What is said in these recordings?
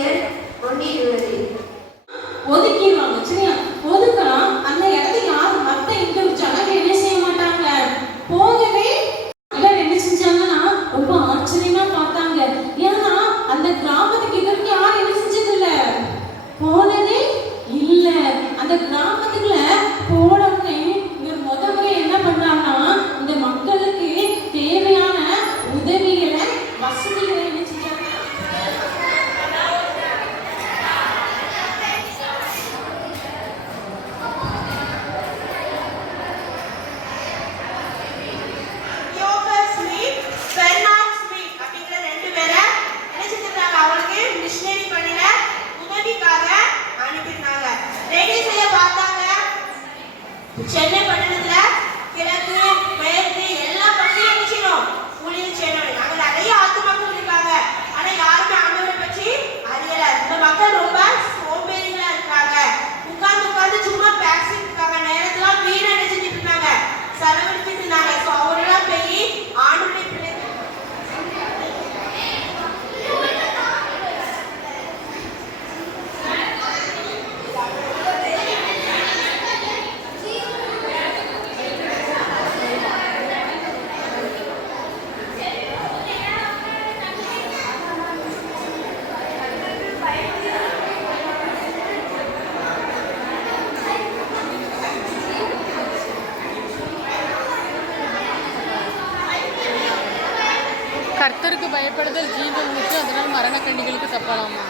Samuel 1:20. ஒதுக்கிடுவாங்க. சரியா? ஒதுக்கலாம். அந்த இடத்துக்கு யாரும் மத்த இந்த ஜனங்க என்ன செய்ய மாட்டாங்க, போகவே எல்லாரும் என்ன செஞ்சாங்கன்னா ரொம்ப ஆச்சரியமா பார்த்தாங்க. ஏன்னா அந்த கிராமத்துக்கு இதற்கு யாரும் என்ன செஞ்சது இல்ல, போனதே இல்ல. அந்த கிராமத்துக்குள்ள போனவனே இவர் முறை என்ன பண்ணாங்கன்னா இந்த மக்களுக்கு தேவையான உதவிகளை வசதிகளை என்ன செஞ்சாங்க, சென்னை பட்டணத்துல கிழக்கு மேற்கு எல்லா பகுதியும் என்ன செய்யணும், ஊழியம் செய்யணும். அங்க நிறைய ஆத்துமாக்கள் இருக்காங்க. ஆனா யாருமே ஆண்டவரை பற்றி அறியல. இந்த மக்கள் ரொம்ப சோம்பேறிகளா இருக்காங்க. உட்கார்ந்து சும்மா பேசிட்டு இருக்காங்க. நேரத்துல வீணா நினைச்சிட்டு இருந்தாங்க, செலவழிச்சிட்டு இருந்தாங்க. ஸோ அவரெல்லாம் போய் ஆண்டுடைய பிள்ளைகள் கர்த்தருக்கு பயப்படுதல் ஜீவன் ஊற்று, அதனால் மரண கண்டிகளுக்கு தப்பலாமா?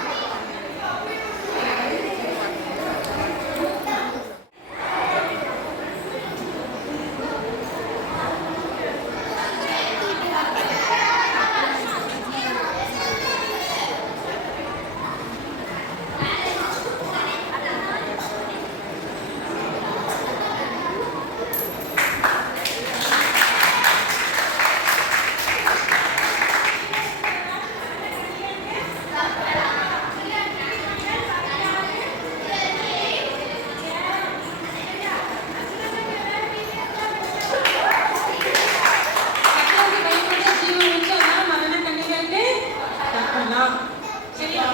சரியா?